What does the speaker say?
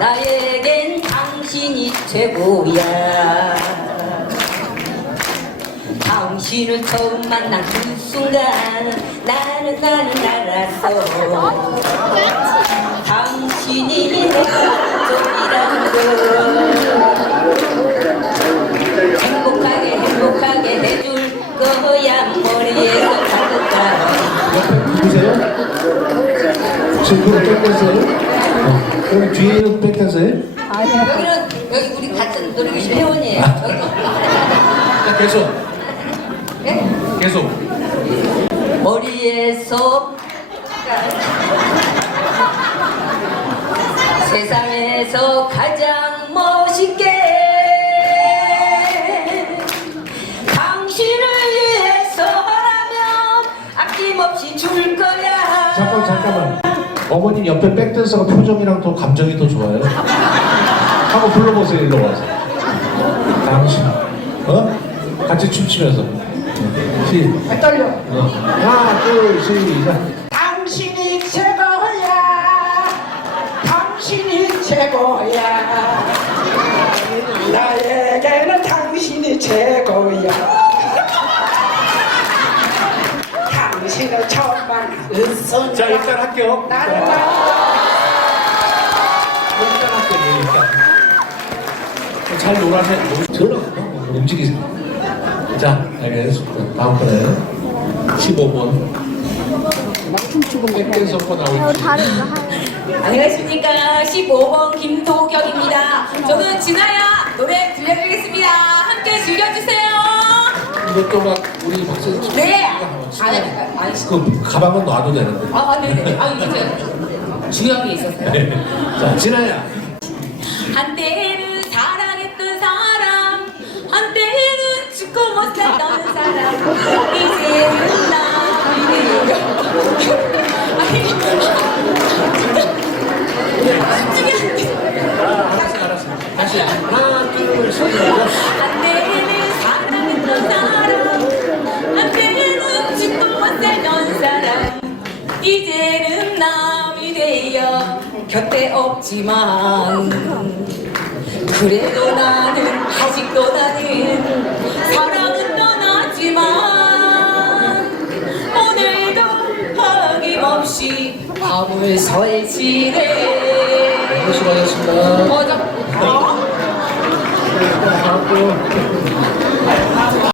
나에겐 당신이 최고야. 당신을 처음 만난 그 순간 나는 나는 알았어. 당신이 내 가족이라는 걸 행복하게 행복하게 해줄 거야. 머리에서 가득 가득 지금 백댄서예요? 어, 그럼 뒤에는 백댄서예요? 여기는 여기 우리 같은 노래교실 회원이에요. 여기 자, 계속. 네? 계속. 머리에서 세상에서 가장 멋있게 당신을 위해서 라면 아낌없이 줄 거야. 잠깐 잠깐만 어머님 옆에 백댄서가 표정이랑 더 감정이 더 좋아요. 한번 불러보세요 일로 와서. 당신 어? 같이 춤추면서. 시. 떨려. 어. 하나 둘 시작. 당신이 최고야. 당신이 최고야. 나에게는 당신이 최고야 당신을 처음 만난 순간 자 일단 할게요. 나는 일단 할게요 일단. 잘 놀아서 저는 움직이세요. 자 알겠습니다. 다음 번에 15번 백댄서 거 나오지. 안녕하십니까. 15번 김도경입니다. 저는 진아야 노래 들려드리겠습니다. 함께 즐겨주세요. 이것도 막 우리 박수. 네 아니 아니 그 가방은 놔도 되는데. 아, 아 네네. 아 이거 제가 중요한 게 있었어요. 자 진아야. 한때는 사랑했던 사람 한때는 죽고 못 살던 사람. 이제는 알았어 알았어 다시 하나 둘 셋. 한때는 사랑했던 사람 이제는 남이 되어 곁에 없지만 그래도 나는 아직도 나는 사랑은 떠났지만 오늘도 어김없이 밤을 설치네 수고하셨습니다